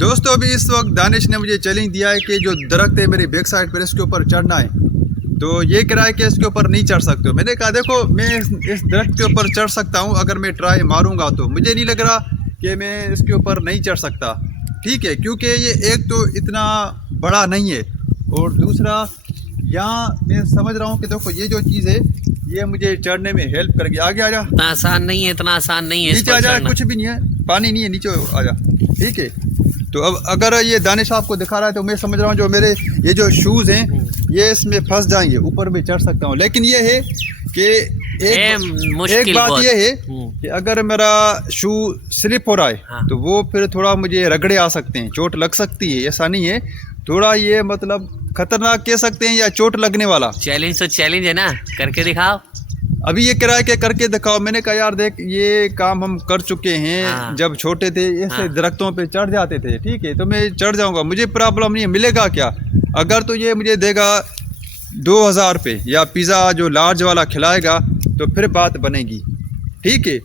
दोस्तों अभी इस वक्त दानिश ने मुझे चैलेंज दिया है कि जो दरख्त है मेरी बैक साइड पर इसके ऊपर चढ़ना है। तो ये कह रहा है कि इसके ऊपर नहीं चढ़ सकते हो। मैंने कहा देखो मैं इस दरख्त के ऊपर चढ़ सकता हूँ अगर मैं ट्राई मारूंगा, तो मुझे नहीं लग रहा कि मैं इसके ऊपर नहीं चढ़ सकता। ठीक है, क्योंकि ये एक तो इतना बड़ा नहीं है और दूसरा यहाँ मैं समझ रहा हूँ कि देखो ये जो चीज़ है ये मुझे चढ़ने में हेल्प करेगी। आगे आ जा, इतना आसान नहीं है, इतना आसान नहीं है। नीचे आ जा, कुछ भी नहीं है, पानी नहीं है, नीचे आ जा। ठीक है, तो अब अगर ये दानिश आपको दिखा रहा है तो मैं समझ रहा हूँ जो मेरे ये जो शूज़ हैं ये इसमें फंस जाएंगे, ऊपर में चढ़ सकता हूँ। लेकिन ये है कि एक बात ये है कि अगर मेरा शू स्लिप हो रहा है हाँ। तो वो फिर थोड़ा मुझे रगड़े आ सकते हैं, चोट लग सकती है। ऐसा नहीं है, थोड़ा ये मतलब खतरनाक कह सकते हैं या चोट लगने वाला। चैलेंज तो चैलेंज है ना, करके दिखाओ। अभी ये किराए के करके दिखाओ। मैंने कहा यार देख ये काम हम कर चुके हैं। हाँ। जब छोटे थे ऐसे हाँ। दरख्तों पे चढ़ जाते थे। ठीक है, तो मैं चढ़ जाऊंगा, मुझे प्रॉब्लम नहीं है। मिलेगा क्या? अगर तो ये मुझे देगा 2000 पे या पिज़्ज़ा जो लार्ज वाला खिलाएगा तो फिर बात बनेगी। ठीक है,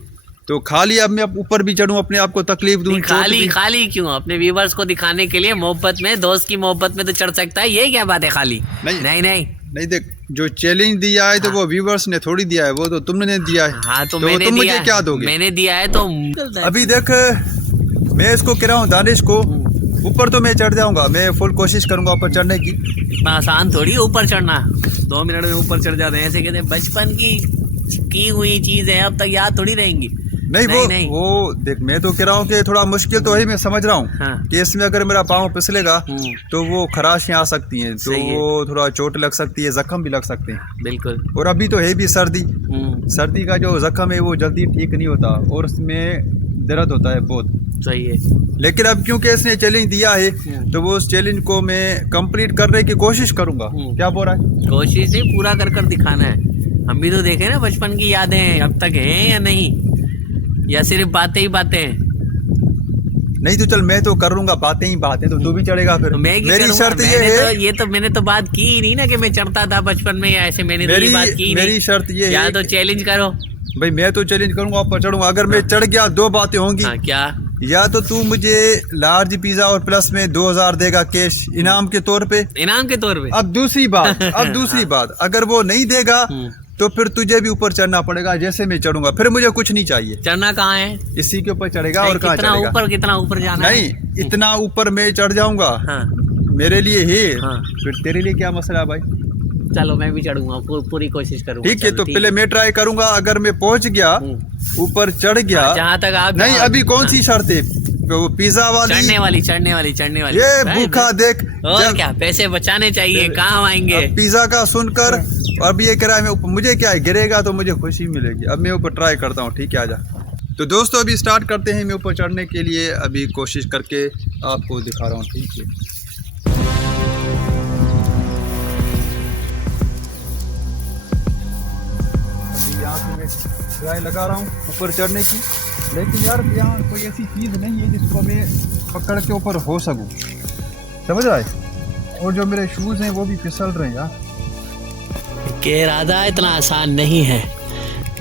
तो खाली अब मैं ऊपर भी चढ़ूं, अपने आप को तकलीफ दूं, खाली क्यों? अपने व्यूवर्स को दिखाने के लिए, मोहब्बत में, दोस्त की मोहब्बत में तो चढ़ सकता है। ये क्या बात है खाली? नहीं, देख जो चैलेंज दिया है तो वो व्यूवर्स ने थोड़ी दिया है, वो तो तुमने दिया है। हाँ, तो तुम मुझे क्या दोगे? मैंने दिया है तो अभी देख मैं इसको कह रहा हूँ दानिश को, ऊपर तो मैं चढ़ जाऊंगा, मैं फुल कोशिश करूंगा ऊपर चढ़ने की। इतना आसान थोड़ी है ऊपर चढ़ना, 2 मिनट में ऊपर चढ़ जाते हैं। ऐसे कहते हैं बचपन की हुई चीज है, अब तक याद थोड़ी रहेंगी। नहीं, वो देख मैं तो कह रहा हूँ कि थोड़ा मुश्किल तो है, मैं समझ रहा हूँ। हाँ। कि इसमें अगर मेरा पाँव फिसलेगा तो वो खराशियाँ आ सकती हैं, तो वो थोड़ा चोट लग सकती है, जख्म भी लग सकते हैं। बिल्कुल। और अभी तो है भी सर्दी, सर्दी का जो जख्म है वो जल्दी ठीक नहीं होता और उसमें दर्द होता है बहुत। सही है, लेकिन अब क्योंकि इसने चैलेंज दिया है तो वो उस चैलेंज को मैं कंप्लीट करने की कोशिश करूंगा। क्या बोल रहा है? कोशिश ही पूरा कर दिखाना है। हम भी तो देखे ना बचपन की यादें अब तक हैं या नहीं, या सिर्फ बातें ही बातें हैं? नहीं तो चल मैं तो कर लूंगा, बातें ही बातें, तो तू भी चढ़ेगा फिर। तो मेरी शर्त ये है, मैंने तो बात की ही नहीं ना कि मैं चढ़ता था बचपन में या ऐसे। मैंने तो ये बात की मेरी शर्त ये है, तो चैलेंज करो भाई। मैं तो चैलेंज करूंगा, ऊपर चढ़ूंगा। अगर मैं चढ़ गया 2 बातें होंगी। क्या? या तो तू मुझे लार्ज पिज़्ज़ा और प्लस में 2000 देगा कैश इनाम के तौर पे। अब दूसरी बात अगर वो नहीं देगा तो फिर तुझे भी ऊपर चढ़ना पड़ेगा जैसे मैं चढ़ूंगा। फिर मुझे कुछ नहीं चाहिए। चढ़ना कहाँ है? इसी के ऊपर चढ़ेगा। और कहाँ चढ़ेगा? कितना ऊपर जाना? नहीं, इतना ऊपर मैं चढ़ जाऊंगा। हाँ। मेरे लिए है। हाँ। फिर तेरे लिए क्या मसला है भाई? चलो मैं भी चढ़ूंगा, पूरी कोशिश करूंगा। ठीक है, तो पहले मैं ट्राई करूंगा। अगर मैं पहुंच गया, ऊपर चढ़ गया, जहाँ तक आप नहीं अभी कौन सी शर्त है? वो पिज़्ज़ा वाली, चढ़ने वाली। ये भूखा देख, और क्या पैसे बचाने चाहिए, काम आएंगे। पिज़्ज़ा का सुनकर अब ये कह रहा है मैं ऊपर, मुझे क्या है, गिरेगा तो मुझे खुशी मिलेगी। अब मैं ऊपर ट्राई करता हूँ। ठीक है, आजा। तो दोस्तों अभी स्टार्ट करते हैं। मैं ऊपर चढ़ने के लिए अभी कोशिश करके आपको दिखा रहा हूँ। ठीक है, ट्राई लगा रहा हूँ ऊपर चढ़ने की। लेकिन यार यहाँ कोई ऐसी चीज़ नहीं है जिसको मैं पकड़ के ऊपर हो सकूँ, समझ रहा है? और जो मेरे शूज़ हैं वो भी फिसल रहे हैं यार। के इरादा इतना आसान नहीं है,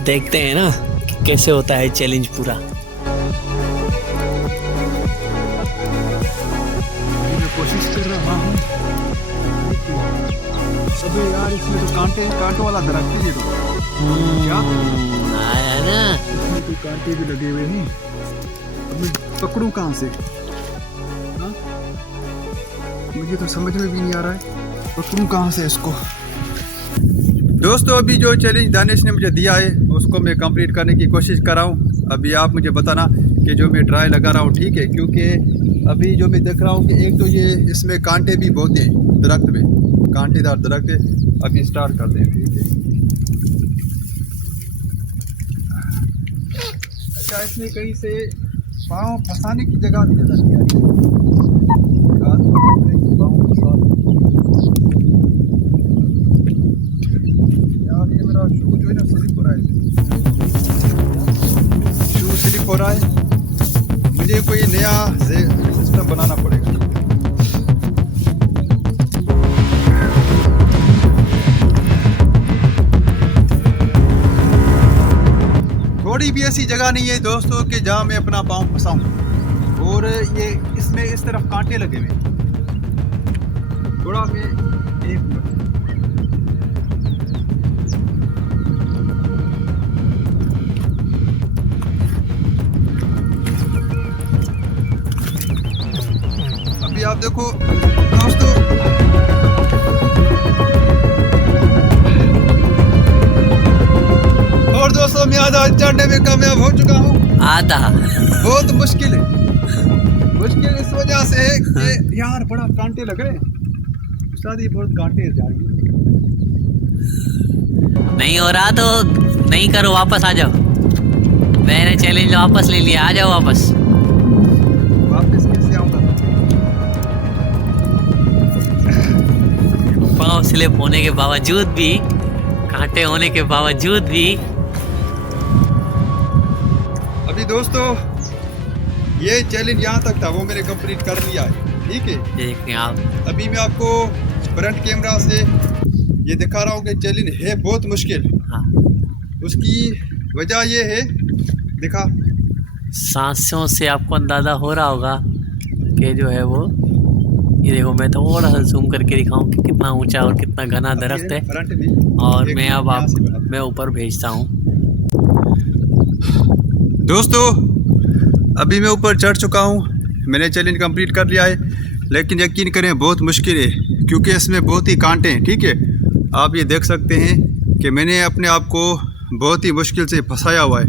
देखते हैं ना कि कैसे होता है चैलेंज पूरा। मैं कोशिश कर रहा हूँ। सब यार इसमें तो कांटों वाला दरख्त है ये तो। क्या आया ना, इसमें तो कांटे भी लगे हुए हैं। अब मैं पकड़ूं कहाँ से? हाँ? मुझे तो समझ में भी नहीं आ रहा है, पकड़ूं कहाँ से इसको? दोस्तों अभी जो चैलेंज दानिश ने मुझे दिया है उसको मैं कंप्लीट करने की कोशिश कर रहा हूँ। अभी आप मुझे बताना कि जो मैं ट्राई लगा रहा हूँ ठीक है, क्योंकि अभी जो मैं देख रहा हूँ कि एक तो ये इसमें कांटे भी बहुत हैं, दरख्त में कांटेदार दरख्त है। अभी स्टार्ट करते हैं। ठीक है, अच्छा इसमें कहीं से पाँव फंसाने की जगह भी नजर नहीं आ यार। ये मेरा शू जो है ना स्लिप हो रहा है, शू स्लिप हो रहा है। मुझे कोई नया सिस्टम बनाना पड़ेगा। थोड़ी भी ऐसी जगह नहीं है दोस्तों कि जहां मैं अपना पाँव फंसाऊं। और ये इस इसमें इस तरफ कांटे लगे हुए। थोड़ा मैं एक मिनट। अभी आप देखो दोस्तों, और दोस्तों मैं आधा चढ़ने में कामयाब हो चुका हूँ। आधा बहुत मुश्किल है, मुश्किल इस वजह से है कि यार बड़ा कांटे लग रहे हैं। उस्ताद ये बहुत कांटे जाएंगे। नहीं हो रहा तो नहीं करो, वापस आ जाओ। मैंने चैलेंज वापस ले लिया, आ जाओ वापस। वापस कैसे आऊँगा? पाँव स्लिप होने के बावजूद भी, कांटे होने के बावजूद भी। अभी दोस्तों ये चैलेंज यहाँ तक था, वो मैंने कंप्लीट कर लिया है, ठीक है। देखें आप, अभी मैं आपको फ्रंट कैमरा से ये दिखा रहा हूँ कि चैलेंज है बहुत मुश्किल। हाँ, उसकी वजह ये है, दिखा, सांसों से आपको अंदाज़ा हो रहा होगा कि जो है वो, ये देखो मैं थोड़ा सा जूम करके दिखाऊं कि कितना ऊंचा और कितना घना दरख्त है। फ्रंट में और एक मैं अब यहाँ से बना। मैं ऊपर भेजता हूँ। दोस्तों अभी मैं ऊपर चढ़ चुका हूँ, मैंने चैलेंज कंप्लीट कर लिया है, लेकिन यकीन करें बहुत मुश्किल है क्योंकि इसमें बहुत ही कांटे हैं, ठीक है। आप ये देख सकते हैं कि मैंने अपने आप को बहुत ही मुश्किल से फंसाया हुआ है।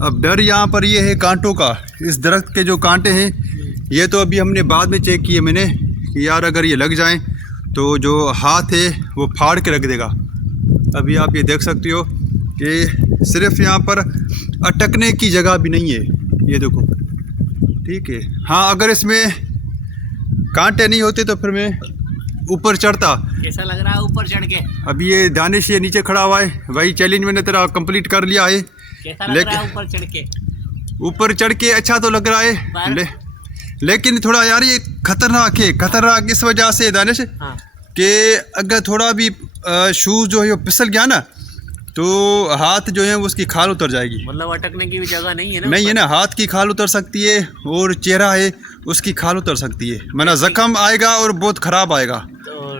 अब डर यहाँ पर ये है कांटों का, इस दरख्त के जो कांटे हैं ये तो अभी हमने बाद में चेक किए मैंने कि यार अगर ये लग जाएं तो जो हाथ है वो फाड़ के रख देगा। अभी आप ये देख सकते हो कि सिर्फ यहाँ पर अटकने की जगह भी नहीं है, ये देखो, ठीक है। हाँ, अगर इसमें कांटे नहीं होते तो फिर मैं ऊपर चढ़ता। कैसा लग रहा है ऊपर चढ़ के? अभी ये दानिश ये नीचे खड़ा हुआ है, वही चैलेंज मैंने तेरा कंप्लीट कर लिया है। कैसा लग रहा है ऊपर चढ़ के? ऊपर चढ़ के अच्छा तो लग रहा है, लेकिन थोड़ा यार ये खतरनाक है। खतरनाक इस वजह से दानिश हाँ। कि अगर थोड़ा भी शूज़ जो है वो फिसल गया ना तो हाथ जो है उसकी खाल उतर जाएगी। मतलब अटकने की भी जगह नहीं है ना? नहीं है ना, हाथ की खाल उतर सकती है और चेहरा है उसकी खाल उतर सकती है, माना जख्म आएगा और बहुत ख़राब आएगा, तो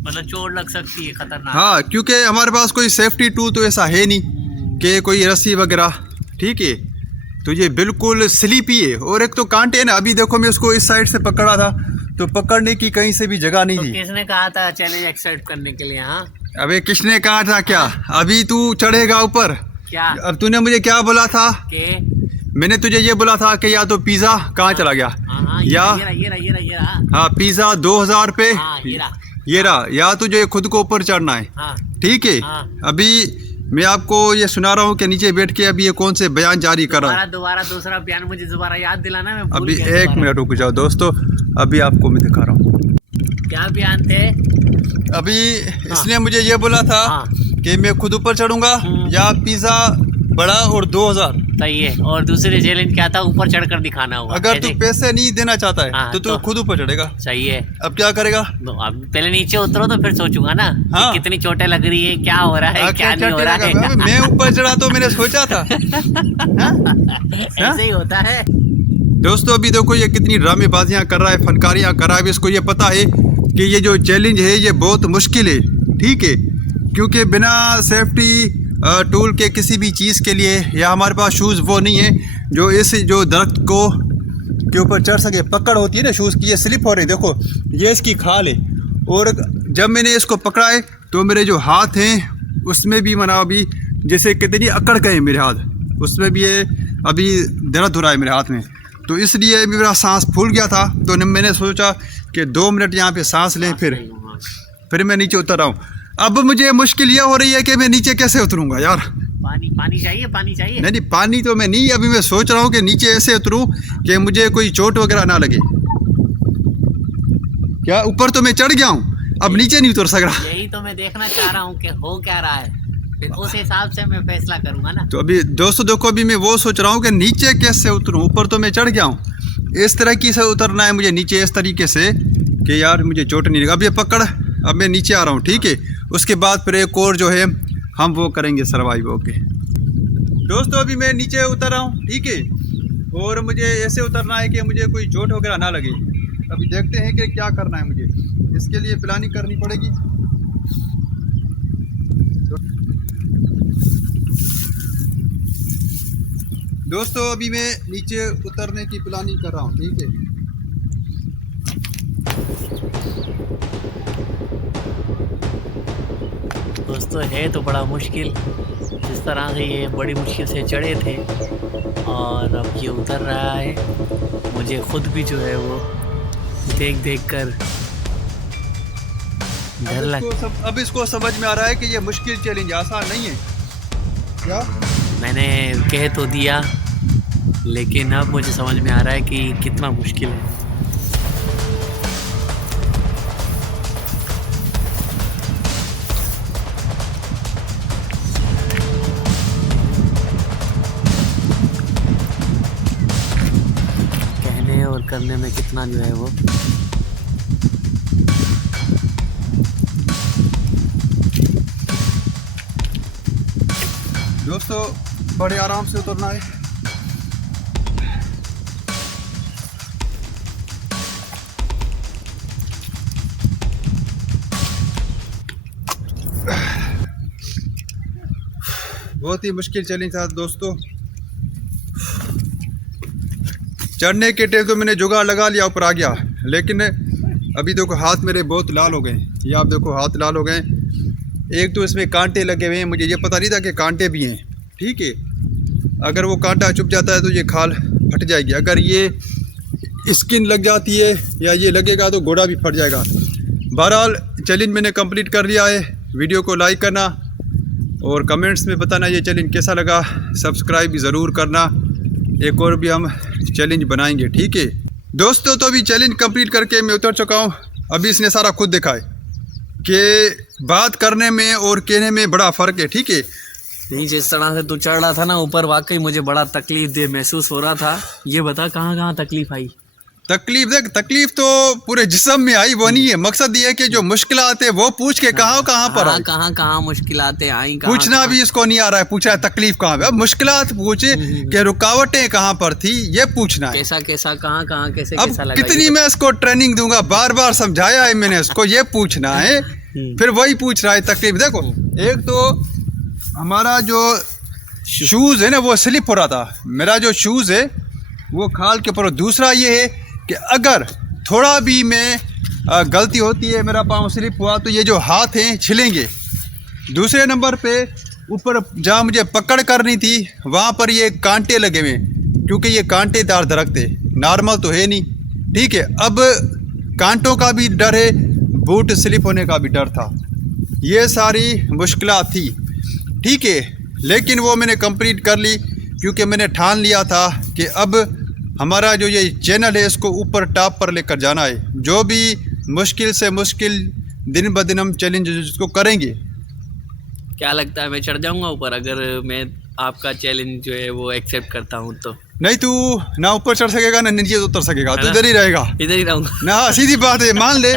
मतलब चोट लग सकती है, खतरनाक। हाँ, क्योंकि हमारे पास कोई सेफ्टी टूल तो ऐसा है नहीं कि कोई रस्सी वगैरह, ठीक है। तो ये बिल्कुल स्लीपी है और एक तो कांटे है ना। अभी देखो मैं उसको इस साइड से पकड़ा था तो पकड़ने की कहीं से भी जगह नहीं तो थी। किसने कहा था चैलेंज एक्सेप्ट करने के लिए? हाँ, अबे किसने कहा था क्या? अभी तू चढ़ेगा ऊपर। क्या? अब तूने मुझे क्या बोला था के? मैंने तुझे ये बोला था कि या तो पिज़्ज़ा कहाँ चला गया, हाँ, या ये रहा। हाँ पिज़्ज़ा 2000 रुपये, हाँ, ये रहा, या तुझे खुद को ऊपर चढ़ना है, हाँ, ठीक है। हाँ। अभी मैं आपको ये सुना रहा हूँ कि नीचे बैठ के अभी ये कौन से बयान जारी कर रहा है। दोबारा दूसरा बयान मुझे दोबारा याद दिलाना, मैं भूल अभी गया एक दोबारा। मिनट रुक जाओ दोस्तों, अभी आपको मैं दिखा रहा हूँ। क्या बयान थे? अभी इसने मुझे ये बोला था हाँ। कि मैं खुद ऊपर चढ़ूंगा या पिज़्ज़ा बड़ा और 2000। सही है। और दूसरे चैलेंज क्या था? ऊपर चढ़कर दिखाना होगा। अगर तू पैसे नहीं देना चाहता है हाँ, तो तू खुद ऊपर चढ़ेगा। सही है। अब क्या करेगा? तो अब पहले नीचे उतरो तो फिर सोचूंगा ना हाँ। कि कितनी चोटें लग रही है, क्या हो रहा है, क्या नहीं हो रहा है। अबे, मैं ऊपर चढ़ा तो मैंने सोचा था। ऐसे ही होता है दोस्तों अभी देखो ये कितनी ड्रामेबाजियां कर रहा है, फनकारियां कर रहा है। इसको ये पता है कि ये जो चैलेंज है ये बहुत मुश्किल है, ठीक है, क्योंकि बिना सेफ्टी टूल के किसी भी चीज़ के लिए या हमारे पास शूज़ वो नहीं है जो इस जो दरख्त को के ऊपर चढ़ सके। पकड़ होती है ना शूज़ की, ये स्लिप हो रही है, देखो ये इसकी खाल है। और जब मैंने इसको पकड़ा है तो मेरे जो हाथ हैं उसमें भी मना अभी जैसे कितनी अकड़ गए मेरे हाथ, उसमें भी ये अभी दर्द हो रहा है मेरे हाथ में। तो इसलिए मेरा सांस फूल गया था, तो मैंने सोचा कि 2 मिनट यहाँ पे सांस लें, फिर मैं नीचे उतर रहा हूँ। अब मुझे मुश्किल ये हो रही है कि मैं नीचे कैसे उतरूँगा यार। पानी चाहिए, पानी चाहिए। नहीं पानी तो मैं नहीं, अभी मैं सोच रहा हूँ कि नीचे ऐसे उतरूँ कि मुझे कोई चोट वगैरह ना लगे। क्या ऊपर तो मैं चढ़ गया हूँ, अब नीचे नहीं उतर सक रहा। यही तो मैं देखना चाह रहा हूँ कि हो क्या रहा है, फिर उस हिसाब से मैं फैसला करूँगा ना। तो अभी दोस्तों देखो, अभी मैं वो सोच रहा हूँ कि नीचे कैसे उतरूँ। ऊपर तो मैं चढ़ गया हूँ, इस तरह की से उतरना है मुझे नीचे, इस तरीके से कि यार मुझे चोट नहीं लगी। अब ये पकड़, अब मैं नीचे आ रहा हूँ, ठीक है। उसके बाद फिर एक और जो है हम वो करेंगे सर्वाइव। ओके दोस्तों अभी मैं नीचे उतर रहा हूँ, ठीक है। और मुझे ऐसे उतरना है कि मुझे कोई चोट वगैरह ना लगे। अभी देखते हैं कि क्या करना है मुझे, इसके लिए प्लानिंग करनी पड़ेगी। दोस्तों अभी मैं नीचे उतरने की प्लानिंग कर रहा हूँ, ठीक है। दोस्तों है तो बड़ा मुश्किल, जिस तरह से ये बड़ी मुश्किल से चढ़े थे और अब ये उतर रहा है। मुझे खुद भी जो है वो देख देख कर डर लग। अब इसको समझ में आ रहा है कि ये मुश्किल चैलेंज आसान नहीं है क्या। मैंने कह तो दिया, लेकिन अब मुझे समझ में आ रहा है कि कितना मुश्किल है। कहने और करने में कितना जो है वो दोस्तों बड़े आराम से उतरना है। बहुत ही मुश्किल चैलेंज था दोस्तों। चढ़ने के टाइम तो मैंने जुगाड़ लगा लिया, ऊपर आ गया, लेकिन अभी देखो हाथ मेरे बहुत लाल हो गए। ये आप देखो हाथ लाल हो गए। एक तो इसमें कांटे लगे हुए हैं, मुझे ये पता नहीं था कि कांटे भी हैं, ठीक है। अगर वो कांटा चुभ जाता है तो ये खाल फट जाएगी। अगर ये स्किन लग जाती है या ये लगेगा तो घोड़ा भी फट जाएगा। बहरहाल चैलेंज मैंने कंप्लीट कर लिया है। वीडियो को लाइक करना और कमेंट्स में बताना ये चैलेंज कैसा लगा। सब्सक्राइब भी ज़रूर करना, एक और भी हम चैलेंज बनाएंगे, ठीक है दोस्तों। तो अभी चैलेंज कंप्लीट करके मैं उतर चुका हूँ। अभी इसने सारा खुद देखा है कि बात करने में और कहने में बड़ा फ़र्क है, ठीक है। नहीं, जिस तरह से तू चढ़ रहा था ना ऊपर, वाकई मुझे बड़ा तकलीफ दे महसूस हो रहा था। ये बता कहाँ कहाँ तकलीफ आई? तकलीफ देख, तकलीफ तो पूरे जिस्म में आई, वो नहीं है। मकसद ये है कि जो मुश्किलात है वो पूछ के कहाँ पर आई। कहाँ मुश्किलातें आई, पूछना भी इसको नहीं आ रहा है। पूछा है तकलीफ कहाँ पे, अब मुश्किलात पूछे कि रुकावटें कहाँ पर थी, ये पूछना है। कैसा कैसा कहाँ कहाँ कैसे अब कैसा लगा, कितनी मैं इसको ट्रेनिंग दूंगा, बार बार समझाया है मैंने इसको, ये पूछना है। फिर वही पूछ रहा है तकलीफ। देखो एक तो हमारा जो शूज़ है ना वो स्लिप हो रहा था, मेरा जो शूज़ है वो खाल के ऊपर। दूसरा ये है कि अगर थोड़ा भी मैं गलती होती है, मेरा पाँव स्लिप हुआ, तो ये जो हाथ हैं छिलेंगे। दूसरे नंबर पे ऊपर जहाँ मुझे पकड़ करनी थी वहाँ पर ये कांटे लगे हुए, क्योंकि ये कांटेदार दरख्त है, नॉर्मल तो है नहीं, ठीक है। अब कांटों का भी डर है, बूट स्लिप होने का भी डर था, ये सारी मुश्किलात थी, ठीक है। लेकिन वो मैंने कंप्लीट कर ली, क्योंकि मैंने ठान लिया था कि अब हमारा जो ये चैनल है इसको ऊपर टॉप पर लेकर जाना है। जो भी मुश्किल से मुश्किल दिन ब दिन हम चैलेंज इसको करेंगे। क्या लगता है मैं चढ़ जाऊंगा ऊपर अगर मैं आपका चैलेंज जो है वो एक्सेप्ट करता हूँ तो? नहीं, तू ना ऊपर चढ़ सकेगा ना नीचे उतर सकेगा, तू इधर ही रहेगा। इधर ही रहूंगा ना, सीधी बात है, मान ले,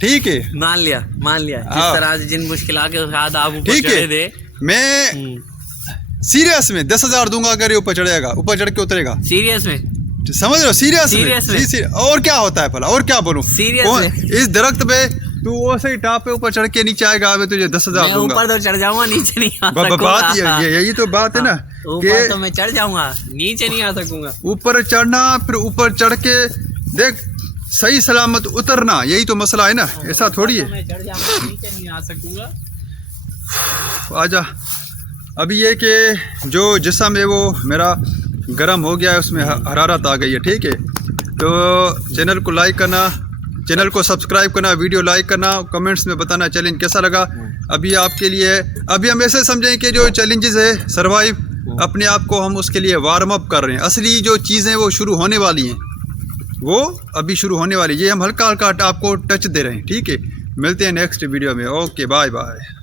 ठीक है। मान लिया जिस तरह से जिन मुश्किलों के साथ आप ऊपर चढ़े थे। मैं सीरियस में 10,000 दूंगा अगर ये ऊपर चढ़ेगा, ऊपर चढ़ के उतरेगा। सीरियस में? समझ रहे हो? सीरियस में। और क्या होता है भला, और क्या बोलूं? सीरियस इस दरख्त पे तू वैसे ही टॉप पे ऊपर चढ़ के नीचे आएगा, मैं तुझे 10,000 दूंगा। ऊपर तो चढ़ जाऊंगा, नीचे नहीं आ सकूंगा। बात यही तो बात है ना, ऊपर तो मैं चढ़ जाऊंगा, नीचे नहीं आ सकूंगा। ऊपर चढ़ना, फिर ऊपर चढ़ के देख सही सलामत उतरना, यही तो मसला है ना, ऐसा थोड़ी है। मैं चढ़ जाऊंगा, नीचे नहीं आ सकूंगा। आजा। अभी ये कि जो जिस्म है वो मेरा गर्म हो गया है, उसमें हरारत आ गई है, ठीक है। तो चैनल को लाइक करना, चैनल को सब्सक्राइब करना, वीडियो लाइक करना, कमेंट्स में बताना चैलेंज कैसा लगा। अभी आपके लिए अभी हम ऐसे समझें कि जो चैलेंजेस है सर्वाइव अपने आप को हम उसके लिए वार्म अप कर रहे हैं। असली जो चीज़ें वो शुरू होने वाली हैं, वो अभी शुरू होने वाली, ये हम हल्का हल्का आपको टच दे रहे हैं, ठीक है। मिलते हैं नेक्स्ट वीडियो में। Okay, bye bye.